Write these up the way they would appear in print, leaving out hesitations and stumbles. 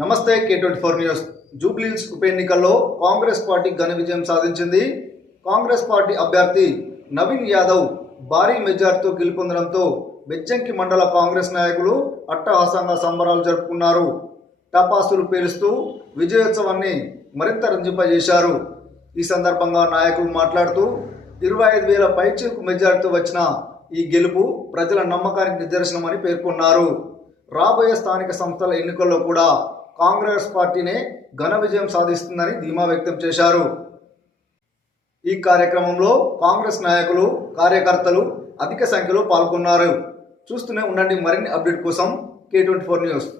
నమస్తే K24 news. Jubilee Hills ఉప ఎన్నికల్లో కాంగ్రెస్ పార్టీ ఘన విజయం సాధించింది. కాంగ్రెస్ పార్టీ అభ్యర్థి నవీన్ యాదవ్ భారీ మెజార్టీతో గెలుపొందడంతో బెజ్జంకి మండల కాంగ్రెస్ నాయకులు అట్టహాసంగా సంబరాలు జరుపుకున్నారు. టపాసులు పేలుస్తూ విజయోత్సవాన్ని మరింత రంజింపజేశారు. ఈ సందర్భంగా నాయకులు మాట్లాడుతూ 25,000 పైచిలకు మెజార్టీతో వచ్చిన ఈ గెలుపు ప్రజల నమ్మకానికి నిదర్శనమని పేర్కొన్నారు. రాబోయే స్థానిక సంస్థల ఎన్నికల్లో కూడా కాంగ్రెస్ పార్టీనే ఘన విజయం సాధిస్తుందని ధీమా వ్యక్తం చేశారు. ఈ కార్యక్రమంలో కాంగ్రెస్ నాయకులు, కార్యకర్తలు అధిక సంఖ్యలో పాల్గొన్నారు. చూస్తూనే ఉండండి మరిన్ని అప్డేట్ కోసం K24 న్యూస్.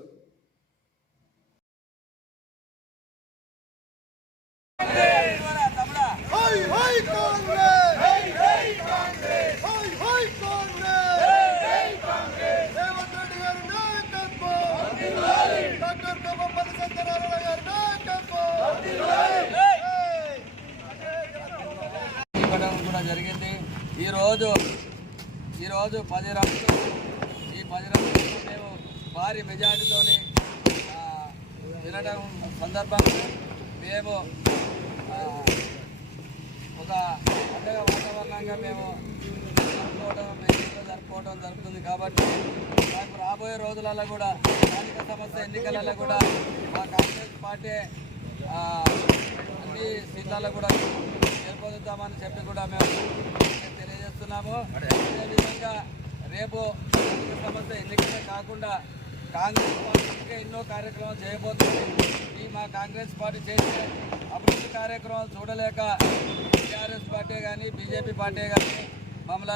కూడా జరిగింది. ఈరోజు 10 రౌండ్లు మేము భారీ మెజార్టీతోని వినడం సందర్భంగా మేము ఒక పండుగ వాతావరణంగా మేము జరుపుకోవడం జరుగుతుంది. కాబట్టి మాకు రాబోయే రోజులలో కూడా స్థానిక సంస్థ ఎన్నికలలో కూడా మా కాంగ్రెస్ పార్టీ అన్ని సీట్లలో కూడా గెలుపొందుతామని చెప్పి కూడా మేము తెలియజేస్తున్నాము. అదేవిధంగా రేపు సమస్య ఎన్నికలే కాకుండా కాంగ్రెస్ పార్టీ ఎన్నో కార్యక్రమాలు చేయబోతుంది. ఈ మా కాంగ్రెస్ పార్టీ చేసే అభివృద్ధి కార్యక్రమాలు చూడలేక టీఆర్ఎస్ పార్టీ కానీ బీజేపీ పార్టీ కానీ మమ్మల్ని